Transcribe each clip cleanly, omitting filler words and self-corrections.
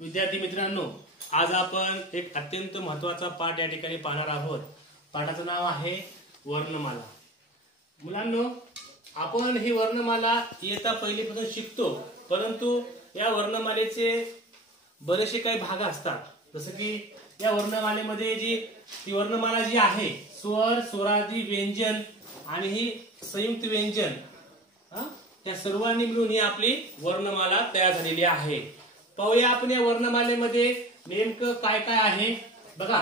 विद्यार्थी मित्रांनो, आज आपण एक अत्यंत महत्त्वाचा पाठ या ठिकाणी पाहणार आहोत। पाठाचं नाव आहे वर्णमाला। मुलांनो, आपण ही वर्णमाला इयत्ता पहिलीपासून शिकतो, परंतु या वर्णमालेचे बरेचसे काही भाग असतात। जसं की या वर्णमालेमध्ये ती वर्णमाला जी आहे, स्वर, स्वरादी, व्यंजन आणि ही संयुक्त व्यंजन, त्या सर्वांनी मिळून ही आपली वर्णमाला तयार झालेली आहे। पाहूया आपण या वर्णमालेमध्ये नेमकं काय काय आहे। बघा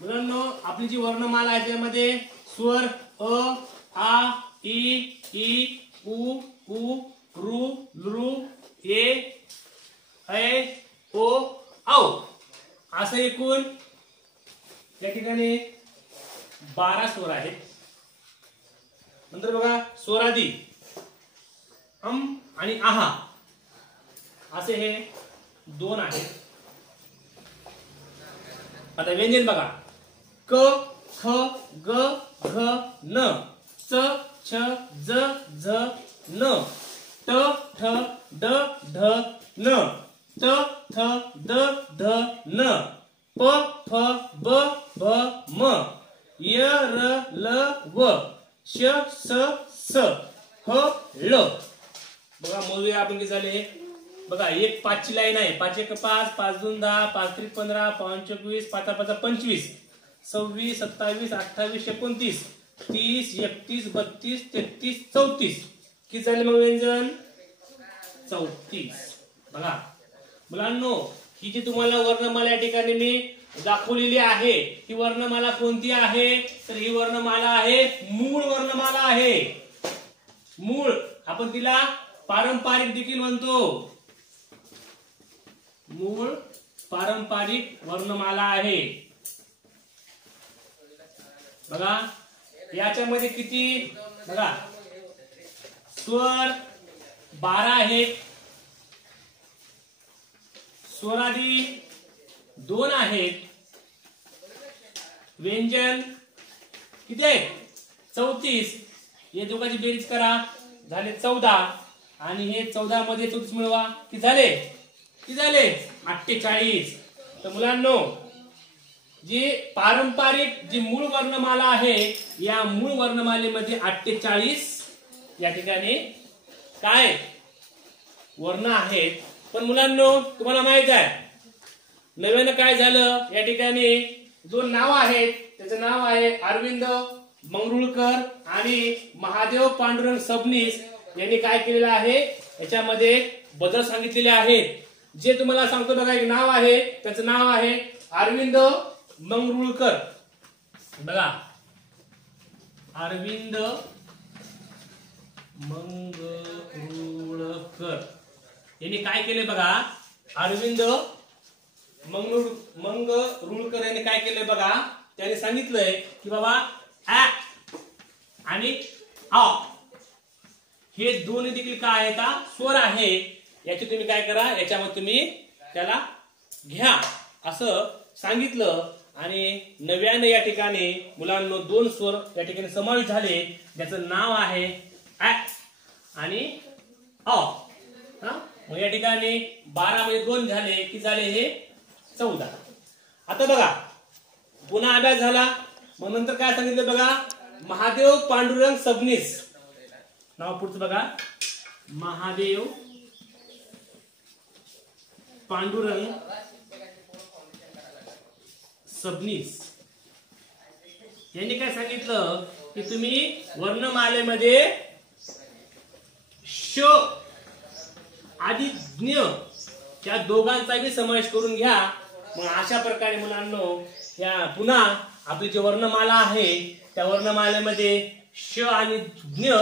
मुलांनो, आपली जी वर्णमाला आहे त्यामध्ये स्वर अ, आ, इ, ई, उ, ऊ, ऋ, लृ, ए, ऐ, ओ, औ असं एकूण या ठिकाणी 12 स्वर आहेत। नंतर बघा स्वरादी आणि आहा असे हे 2 आहेत। आता व्यंजन बघा, क, ख, ग, घ, न, च, छ, ज, झ, न, ट, ठ, ड, ढ, न, त, थ, द, ध, न, प, फ, ब, भ, म, य, र, ल, व, श, स, स, ह, ल। बघा मोजूया आपण किती झाले। बघा, एक 5ची लाईन आहे। 5 एक 5, 5 2 10, 5 3 15, 5 24, 5 5 25, 26, 27, 28, 29, 30, 31, 32, 33, 34 किती झाले मग व्यंजन? 34। बघा मुलांनो, ही जी तुम्हाला वर्णमाला या ठिकाणी मी दाखवलेली आहे, ही वर्णमाला कोणती आहे? तर ही वर्णमाला आहे मूळ वर्णमाला आहे। मूळ, आपण तिला पारंपरिक देखील म्हणतो। मूळ पारंपरिक वर्णमाला आहे। बघा याच्यामध्ये किती, बघा स्वर 12 आहेत, स्वरादी 2 आहेत, व्यंजन किती आहेत? 34। हे दोघांची बेरीज करा, झाले 14 आणि हे 14 मध्ये 34 मिळवा, किती झाले? 48। तर मुलांनो, जी पारंपरिक जी मूळ वर्णमाला आहे, या मूळ वर्णमालेमध्ये 48 या ठिकाणी काय वर्ण आहेत। पण मुलांनो, तुम्हाला माहित आहे नव्यानं काय झालं? या ठिकाणी 2 नाव आहेत। त्याचं नाव आहे अरविंद मंगरुळकर आणि महादेव पांडुरंग सबनीस यांनी काय केलेलं आहे, याच्यामध्ये बदल सांगितलेले आहेत। जे तुम्हाला सांगतो बघा, एक नाव आहे, त्याचं नाव आहे अरविंद मंगरुळकर। बघा, अरविंद मंगरुळकर यांनी काय केले बघा, अरविंद मंगरुळकर यांनी काय केले बघा, त्याने सांगितलंय की बाबा ॲ आणि आ हे दोन्ही देखील काय आहेत? स्वर आहे। याची तुम्ही काय करा, याच्यामध्ये तुम्ही त्याला घ्या असं सांगितलं। आणि नव्याने या ठिकाणी मुलांनो 2 स्वर या ठिकाणी समाविष्ट झाले, ज्याचं नाव आहे ॲ आणि अ। मग या ठिकाणी 12 मध्ये 2 झाले, किती झाले? हे 14। आता बघा पुन्हा अभ्यास झाला, मग नंतर काय सांगितलं बघा, महादेव पांडुरंग सबनीस नाव पुढचं बघा, महादेव पांडुरंग सबनीस यांनी काय सांगितलं की तुम्ही वर्णमालेमध्ये श आणि ज्ञ या दोघांचाही समावेश करून घ्या। मग अशा प्रकारे मुलांनो, या पुन्हा आपली जी वर्णमाला आहे त्या वर्णमालेमध्ये श आणि ज्ञ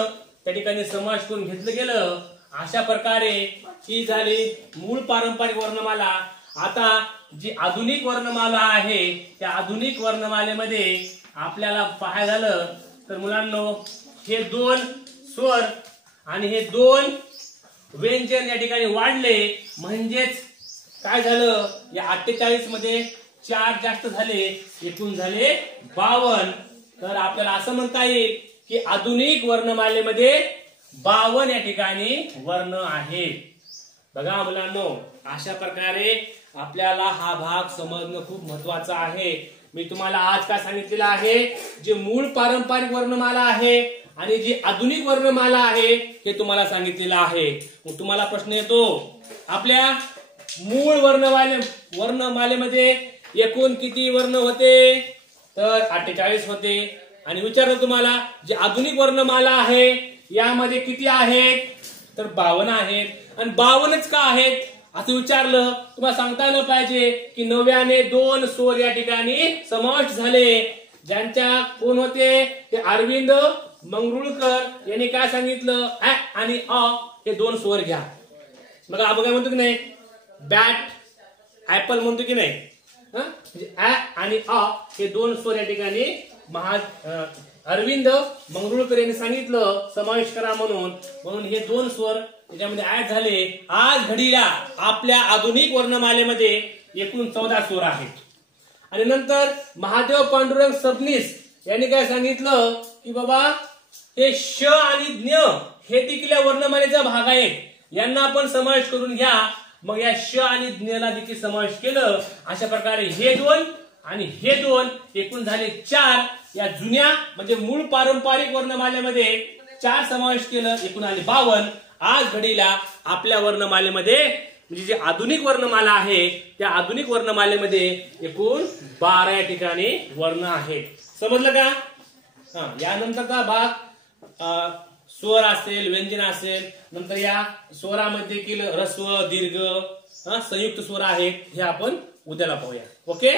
त्या ठिकाणी समावेश करून घेतलं गेलं। अशा प्रकारे ही झाली मूळ पारंपरिक वर्णमाला। आता जी आधुनिक वर्णमाला आहे, त्या आधुनिक वर्णमालेमध्ये आपल्याला पाहायला झालं तर मुलांनो, हे 2 स्वर आणि हे 2 व्यंजन या ठिकाणी वाढले, म्हणजेच काय झालं, या 48 मध्ये 4 जास्त झाले, एकूण झाले 52। तर आपल्याला असं म्हणता येईल की आधुनिक वर्णमालेमध्ये 52 या ठिकाणी वर्ण आहेत। बघा मुलांनो, अशा प्रकारे आपल्याला हा भाग समजणं खूप महत्वाचं आहे. मी तुम्हाला आज काय सांगितलेलं आहे, जे मूळ पारंपरिक वर्णमाला आहे आणि जी आधुनिक वर्णमाला आहे हे तुम्हाला सांगितलेलं आहे. मग तुम्हाला प्रश्न येतो, आपल्या मूळ वर्णमालेमध्ये एकूण किती वर्ण होते? तर 48 होते. आणि विचारलं तुम्हाला, जी आधुनिक वर्णमाला आहे यामध्ये किती आहेत? तर 52 आहेत. आणि 52च का आहेत असं विचारलं, तुम्हाला सांगता आलं पाहिजे की नव्याने 2 स्वर या ठिकाणी समाविष्ट झाले. ज्यांच्या कोण होते? ते अरविंद मंगरुळकर यांनी काय सांगितलं, ऍ आणि अ हे 2 स्वर घ्या. मग आपण काय म्हणतो की नाही, बॅट ऍपल म्हणतो की नाही, म्हणजे ऍ आणि अ हे 2 स्वर या ठिकाणी अरविंद मंगरुळकर यांनी सांगितलं समावेश करा म्हणून हे 2 स्वर त्याच्यामध्ये ऍड झाले. आज घडीला आपल्या आधुनिक वर्णमालेमध्ये एकूण 14 स्वर आहेत. आणि नंतर महादेव पांडुरंग सबनीस यांनी काय सांगितलं की बाबा हे श आणि ज्ञ हे देखील या वर्णमालेचा भाग आहे, यांना आपण समावेश करून घ्या. मग या श आणि ज्ञला देखील समावेश केलं. अशा प्रकारे हे 2 आणि हे 2 एकूण झाले 4. या जुन्या म्हणजे मूळ पारंपरिक वर्णमालेमध्ये 4 समावेश केलं, एकूण आले 52. आज घडीला आपल्या वर्णमालेमध्ये म्हणजे जी आधुनिक वर्णमाला आहे त्या आधुनिक वर्णमालेमध्ये एकूण 12 या ठिकाणी वर्ण आहेत. समजलं का? यानंतरचा भाग स्वर असेल, व्यंजन असेल. नंतर या स्वरामध्ये देखील ऱ्हस्व, दीर्घ, संयुक्त स्वर आहेत, हे आपण उद्याला पाहूया. ओके.